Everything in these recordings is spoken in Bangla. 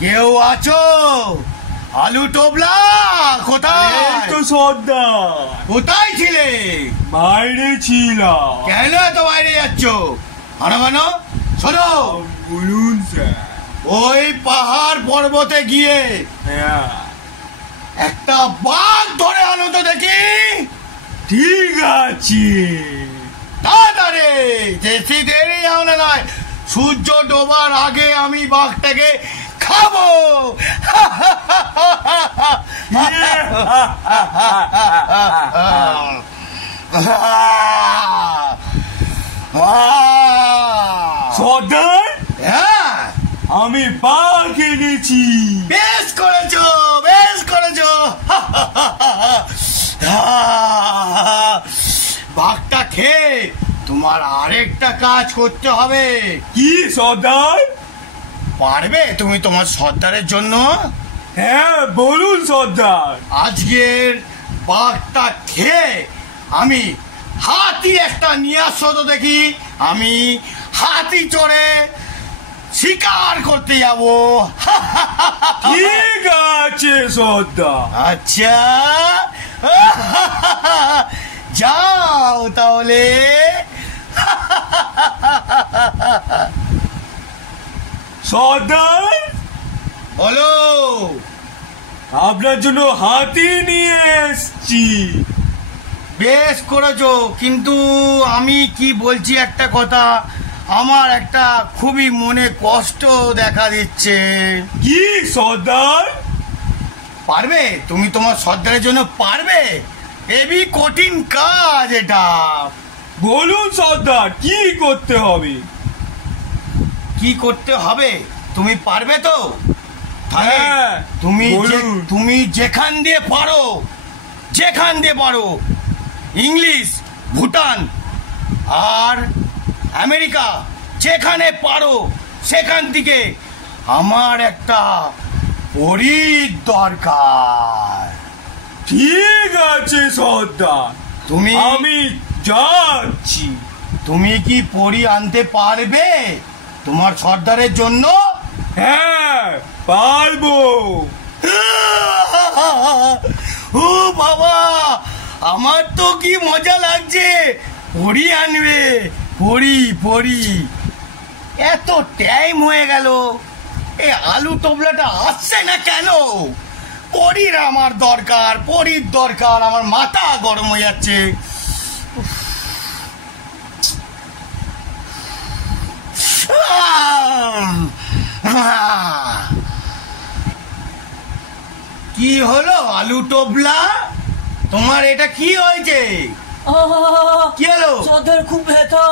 কেউ আছো? আলু টোবলা কোথায়? তো সর্দার। কোথায় ছিলে? বাইরে ছিলাম। কেন এত বাইরে যাচ্ছ? কেন শোনো, বলুন স্যার। ওই পাহাড় পর্বতে গিয়ে হ্যাঁ, একটা বাঘ ধরে আনো তো দেখি। ঠিক আছে। তাড়াতাড়ি, বেশি দেরি হবে নয়, সূর্য ডোবার আগে আমি বাঘটাকে খাবো। সর্দার, হ্যাঁ, আমি বাঘ এনেছি। বেশ করেছো, বেশ করেছো। বাঘটা খেয়ে তোমার আরেকটা কাজ করতে হবে। কি সর্দার? পারবে তুমি তোমার সর্দারের জন্য? হ্যাঁ, বলুন সর্দার। আজকের বাঘটা খেয়ে আমি হাতি একটা নিয়ে আসো তো দেখি। আমি হাতি চড়ে শিকার করতে যাব। ঠিক আছে সর্দার। আচ্ছা, যাও তাহলে। সর্দার, বলো। আপনার জন্য হাতি নিয়ে এসছি। বেশ করেছো, কিন্তু আমি কি বলছি একটা কথা, আমার একটা খুবই মনে কষ্ট দেখা দিচ্ছে। কি সর্দার? পারবে তুমি তোমার সর্দারের জন্য? পারবে? এবি কঠিন কাজ এটা। বলুন সর্দার, কি করতে হবে? কি করতে হবে? তুমি পারবে তো? তাহলে হ্যাঁ, বলুন। তুমি যেখান দিয়ে পারো, ইংলিশ, ভুটান আর আমেরিকা, যেখানে পারো সেখান থেকে আমার একটা পরীর দরকার। ঠিক আছে সর্দার, আমি যাচ্ছি। তুমি কি পরী আনতে পারবে তোমার সর্দারের জন্য? হ্যাঁ, পারবো। ও বাবা, আমার তো কি মজা লাগছে। পরী আনবে, পরী। এত টাইম হয়ে গেল, এই আলু টোবলাটা আসছে না কেন? পরীর আমার দরকার, আমার মাথা গরম হয়ে যাচ্ছে। কি হলো আলু টোবলা, তোমার এটা কি হয়েছে? কি হলো? সর্দার, খুব ব্যথা।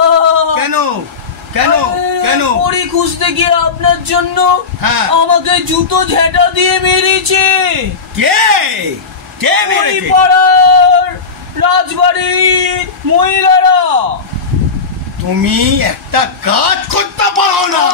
কেন? পরী খুঁজতে গিয়ে আপনার জন্য হ্যাঁ। আমাকে জুতো ঝেঁটা দিয়ে মেরেছে। কে মেরেছে? পাড়ার রাজবাড়ির মহিলারা। তুমি একটা কাজ করতে পারো না?